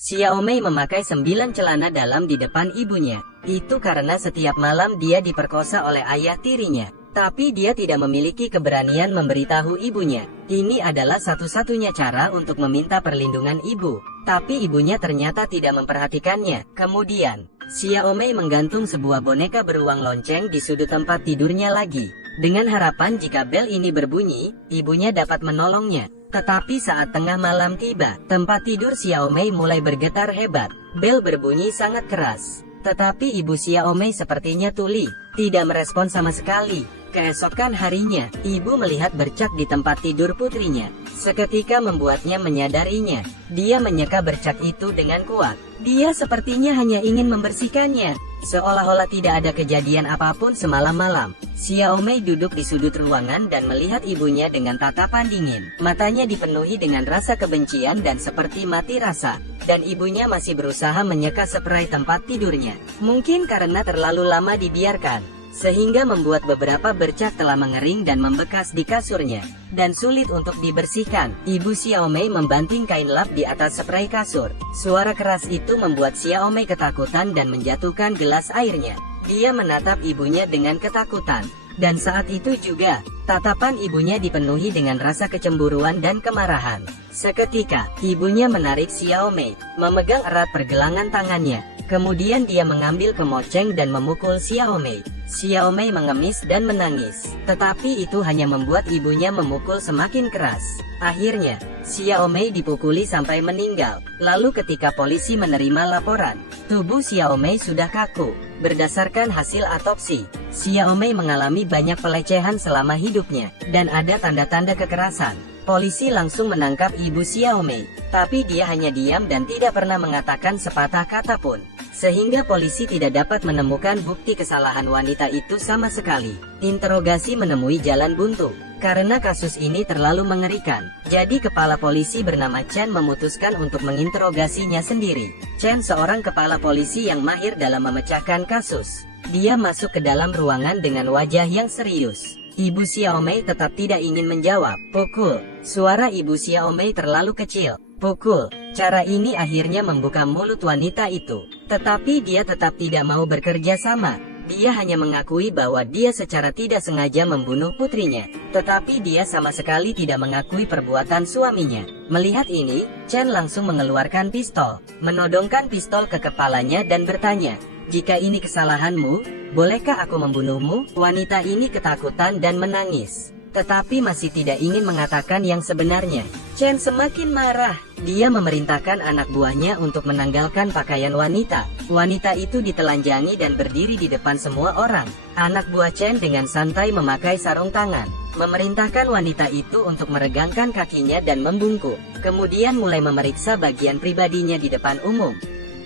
Xiaomei memakai 9 celana dalam di depan ibunya. Itu karena setiap malam dia diperkosa oleh ayah tirinya. Tapi dia tidak memiliki keberanian memberitahu ibunya. Ini adalah satu-satunya cara untuk meminta perlindungan ibu. Tapi ibunya ternyata tidak memperhatikannya. Kemudian, Xiaomei menggantung sebuah boneka beruang lonceng di sudut tempat tidurnya lagi. Dengan harapan jika bel ini berbunyi, ibunya dapat menolongnya. Tetapi saat tengah malam tiba, tempat tidur Xiaomei mulai bergetar hebat. Bel berbunyi sangat keras. Tetapi ibu Xiaomei sepertinya tuli, tidak merespon sama sekali. Keesokan harinya, ibu melihat bercak di tempat tidur putrinya. Seketika membuatnya menyadarinya. Dia menyeka bercak itu dengan kuat. Dia sepertinya hanya ingin membersihkannya. Seolah-olah tidak ada kejadian apapun semalam malam. Xiaomei duduk di sudut ruangan dan melihat ibunya dengan tatapan dingin. Matanya dipenuhi dengan rasa kebencian dan seperti mati rasa. Dan ibunya masih berusaha menyeka spray tempat tidurnya. Mungkin karena terlalu lama dibiarkan, sehingga membuat beberapa bercak telah mengering dan membekas di kasurnya, dan sulit untuk dibersihkan. Ibu Xiaomei membanting kain lap di atas spray kasur. Suara keras itu membuat Xiaomei ketakutan dan menjatuhkan gelas airnya. Dia menatap ibunya dengan ketakutan. Dan saat itu juga, tatapan ibunya dipenuhi dengan rasa kecemburuan dan kemarahan. Seketika, ibunya menarik Xiaomei, memegang erat pergelangan tangannya. Kemudian dia mengambil kemoceng dan memukul Xiaomei. Xiaomei mengemis dan menangis. Tetapi itu hanya membuat ibunya memukul semakin keras. Akhirnya, Xiaomei dipukuli sampai meninggal. Lalu ketika polisi menerima laporan, tubuh Xiaomei sudah kaku. Berdasarkan hasil otopsi, Xiaomei mengalami banyak pelecehan selama hidupnya, dan ada tanda-tanda kekerasan. Polisi langsung menangkap ibu Xiaomei, tapi dia hanya diam dan tidak pernah mengatakan sepatah kata pun. Sehingga polisi tidak dapat menemukan bukti kesalahan wanita itu sama sekali. Interogasi menemui jalan buntu. Karena kasus ini terlalu mengerikan, jadi kepala polisi bernama Chen memutuskan untuk menginterogasinya sendiri. Chen seorang kepala polisi yang mahir dalam memecahkan kasus. Dia masuk ke dalam ruangan dengan wajah yang serius. Ibu Xiaomei tetap tidak ingin menjawab. Pukul. Suara ibu Xiaomei terlalu kecil. Pukul. Cara ini akhirnya membuka mulut wanita itu. Tetapi dia tetap tidak mau bekerja sama. Dia hanya mengakui bahwa dia secara tidak sengaja membunuh putrinya. Tetapi dia sama sekali tidak mengakui perbuatan suaminya. Melihat ini, Chen langsung mengeluarkan pistol. Menodongkan pistol ke kepalanya dan bertanya, "Jika ini kesalahanmu, bolehkah aku membunuhmu?" Wanita ini ketakutan dan menangis, tetapi masih tidak ingin mengatakan yang sebenarnya. Chen semakin marah. Dia memerintahkan anak buahnya untuk menanggalkan pakaian wanita. Wanita itu ditelanjangi dan berdiri di depan semua orang. Anak buah Chen dengan santai memakai sarung tangan, memerintahkan wanita itu untuk meregangkan kakinya dan membungkuk. Kemudian mulai memeriksa bagian pribadinya di depan umum.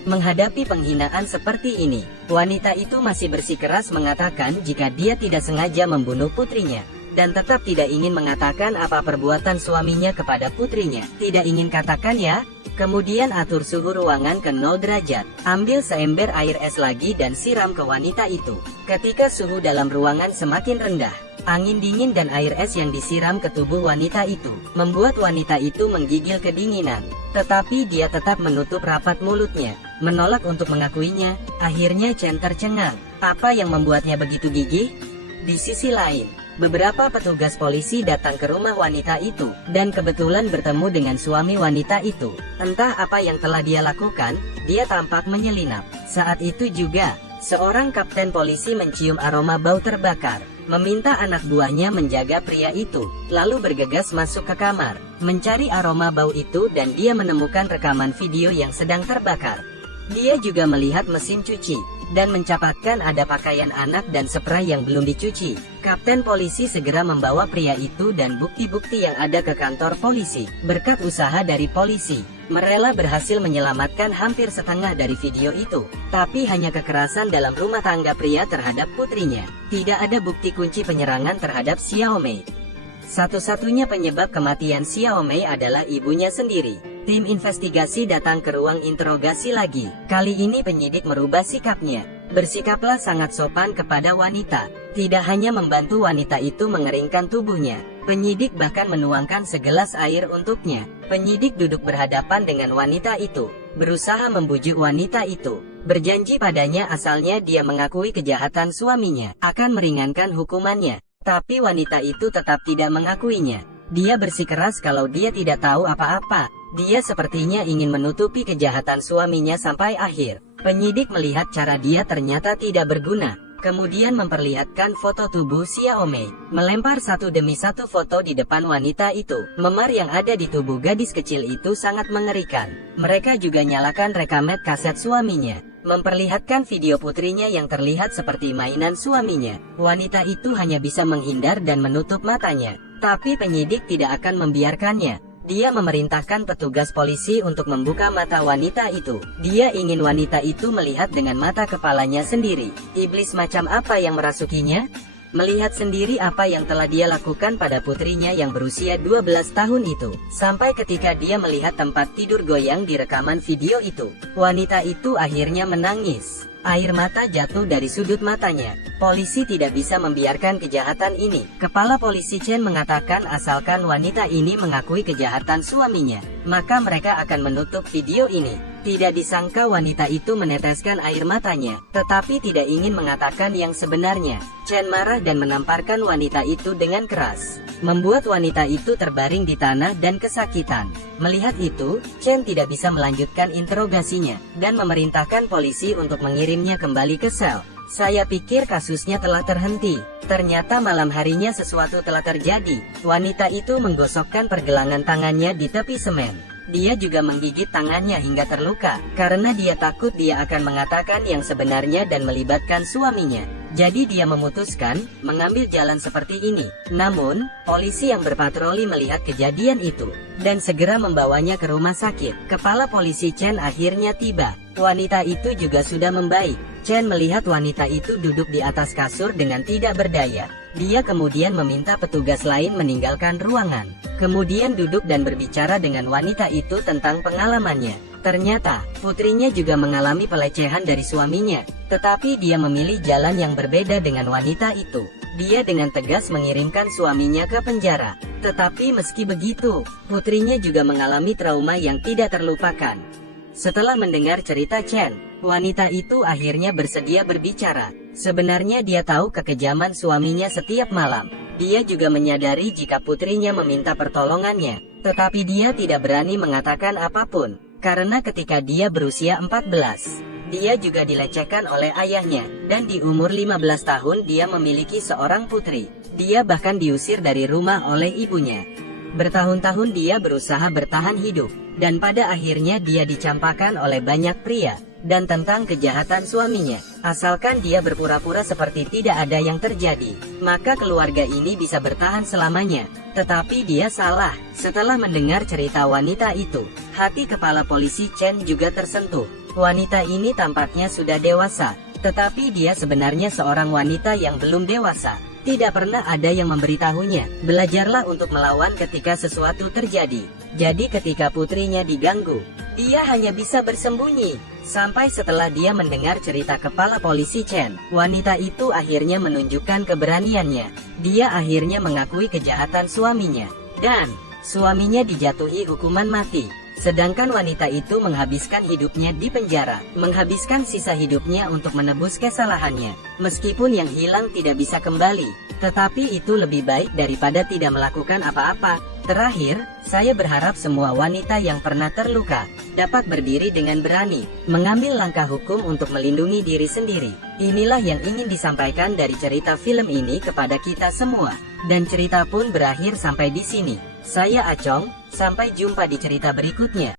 Menghadapi penghinaan seperti ini, wanita itu masih bersikeras mengatakan jika dia tidak sengaja membunuh putrinya, dan tetap tidak ingin mengatakan apa perbuatan suaminya kepada putrinya. Tidak ingin katakan ya? Kemudian atur suhu ruangan ke 0 derajat. Ambil seember air es lagi dan siram ke wanita itu. Ketika suhu dalam ruangan semakin rendah, angin dingin dan air es yang disiram ke tubuh wanita itu membuat wanita itu menggigil kedinginan. Tetapi dia tetap menutup rapat mulutnya, menolak untuk mengakuinya. Akhirnya Chen tercengang. Apa yang membuatnya begitu gigih? Di sisi lain, beberapa petugas polisi datang ke rumah wanita itu, dan kebetulan bertemu dengan suami wanita itu. Entah apa yang telah dia lakukan, dia tampak menyelinap. Saat itu juga, seorang kapten polisi mencium aroma bau terbakar, meminta anak buahnya menjaga pria itu, lalu bergegas masuk ke kamar, mencari aroma bau itu dan dia menemukan rekaman video yang sedang terbakar. Dia juga melihat mesin cuci, dan mencatatkan ada pakaian anak dan spray yang belum dicuci. Kapten polisi segera membawa pria itu dan bukti-bukti yang ada ke kantor polisi. Berkat usaha dari polisi, mereka berhasil menyelamatkan hampir setengah dari video itu. Tapi hanya kekerasan dalam rumah tangga pria terhadap putrinya. Tidak ada bukti kunci penyerangan terhadap Xiaomei. Satu-satunya penyebab kematian Xiaomei adalah ibunya sendiri. Tim investigasi datang ke ruang interogasi lagi. Kali ini penyidik merubah sikapnya. Bersikaplah sangat sopan kepada wanita. Tidak hanya membantu wanita itu mengeringkan tubuhnya, penyidik bahkan menuangkan segelas air untuknya. Penyidik duduk berhadapan dengan wanita itu, berusaha membujuk wanita itu. Berjanji padanya asalnya dia mengakui kejahatan suaminya, akan meringankan hukumannya. Tapi wanita itu tetap tidak mengakuinya. Dia bersikeras kalau dia tidak tahu apa-apa. Dia sepertinya ingin menutupi kejahatan suaminya sampai akhir. Penyidik melihat cara dia ternyata tidak berguna. Kemudian memperlihatkan foto tubuh Xiaomei, melempar satu demi satu foto di depan wanita itu. Memar yang ada di tubuh gadis kecil itu sangat mengerikan. Mereka juga nyalakan rekamet kaset suaminya, memperlihatkan video putrinya yang terlihat seperti mainan suaminya. Wanita itu hanya bisa menghindar dan menutup matanya, tapi penyidik tidak akan membiarkannya. Dia memerintahkan petugas polisi untuk membuka mata wanita itu. Dia ingin wanita itu melihat dengan mata kepalanya sendiri. Iblis macam apa yang merasukinya? Melihat sendiri apa yang telah dia lakukan pada putrinya yang berusia 12 tahun itu. Sampai ketika dia melihat tempat tidur goyang di rekaman video itu, wanita itu akhirnya menangis. Air mata jatuh dari sudut matanya. Polisi tidak bisa membiarkan kejahatan ini. Kepala polisi Chen mengatakan asalkan wanita ini mengakui kejahatan suaminya, maka mereka akan menutup video ini. Tidak disangka wanita itu meneteskan air matanya, tetapi tidak ingin mengatakan yang sebenarnya. Chen marah dan menamparkan wanita itu dengan keras, membuat wanita itu terbaring di tanah dan kesakitan. Melihat itu, Chen tidak bisa melanjutkan interogasinya, dan memerintahkan polisi untuk mengirimnya kembali ke sel. Saya pikir kasusnya telah terhenti. Ternyata malam harinya sesuatu telah terjadi. Wanita itu menggosokkan pergelangan tangannya di tepi semen. Dia juga menggigit tangannya hingga terluka, karena dia takut dia akan mengatakan yang sebenarnya dan melibatkan suaminya. Jadi dia memutuskan mengambil jalan seperti ini. Namun, polisi yang berpatroli melihat kejadian itu, dan segera membawanya ke rumah sakit. Kepala polisi Chen akhirnya tiba. Wanita itu juga sudah membaik. Chen melihat wanita itu duduk di atas kasur dengan tidak berdaya. Dia kemudian meminta petugas lain meninggalkan ruangan. Kemudian duduk dan berbicara dengan wanita itu tentang pengalamannya. Ternyata, putrinya juga mengalami pelecehan dari suaminya. Tetapi dia memilih jalan yang berbeda dengan wanita itu. Dia dengan tegas mengirimkan suaminya ke penjara. Tetapi meski begitu, putrinya juga mengalami trauma yang tidak terlupakan. Setelah mendengar cerita Chen, wanita itu akhirnya bersedia berbicara. Sebenarnya dia tahu kekejaman suaminya setiap malam. Dia juga menyadari jika putrinya meminta pertolongannya, tetapi dia tidak berani mengatakan apapun, karena ketika dia berusia 14, dia juga dilecehkan oleh ayahnya, dan di umur 15 tahun dia memiliki seorang putri. Dia bahkan diusir dari rumah oleh ibunya. Bertahun-tahun dia berusaha bertahan hidup, dan pada akhirnya dia dicampakan oleh banyak pria. Dan tentang kejahatan suaminya, asalkan dia berpura-pura seperti tidak ada yang terjadi, maka keluarga ini bisa bertahan selamanya. Tetapi dia salah. Setelah mendengar cerita wanita itu, hati kepala polisi Chen juga tersentuh. Wanita ini tampaknya sudah dewasa, tetapi dia sebenarnya seorang wanita yang belum dewasa. Tidak pernah ada yang memberitahunya. Belajarlah untuk melawan ketika sesuatu terjadi. Jadi ketika putrinya diganggu, dia hanya bisa bersembunyi. Sampai setelah dia mendengar cerita kepala polisi Chen, wanita itu akhirnya menunjukkan keberaniannya. Dia akhirnya mengakui kejahatan suaminya, dan suaminya dijatuhi hukuman mati. Sedangkan wanita itu menghabiskan hidupnya di penjara, menghabiskan sisa hidupnya untuk menebus kesalahannya. Meskipun yang hilang tidak bisa kembali, tetapi itu lebih baik daripada tidak melakukan apa-apa. Terakhir, saya berharap semua wanita yang pernah terluka dapat berdiri dengan berani, mengambil langkah hukum untuk melindungi diri sendiri. Inilah yang ingin disampaikan dari cerita film ini kepada kita semua. Dan cerita pun berakhir sampai di sini. Saya Acong, sampai jumpa di cerita berikutnya.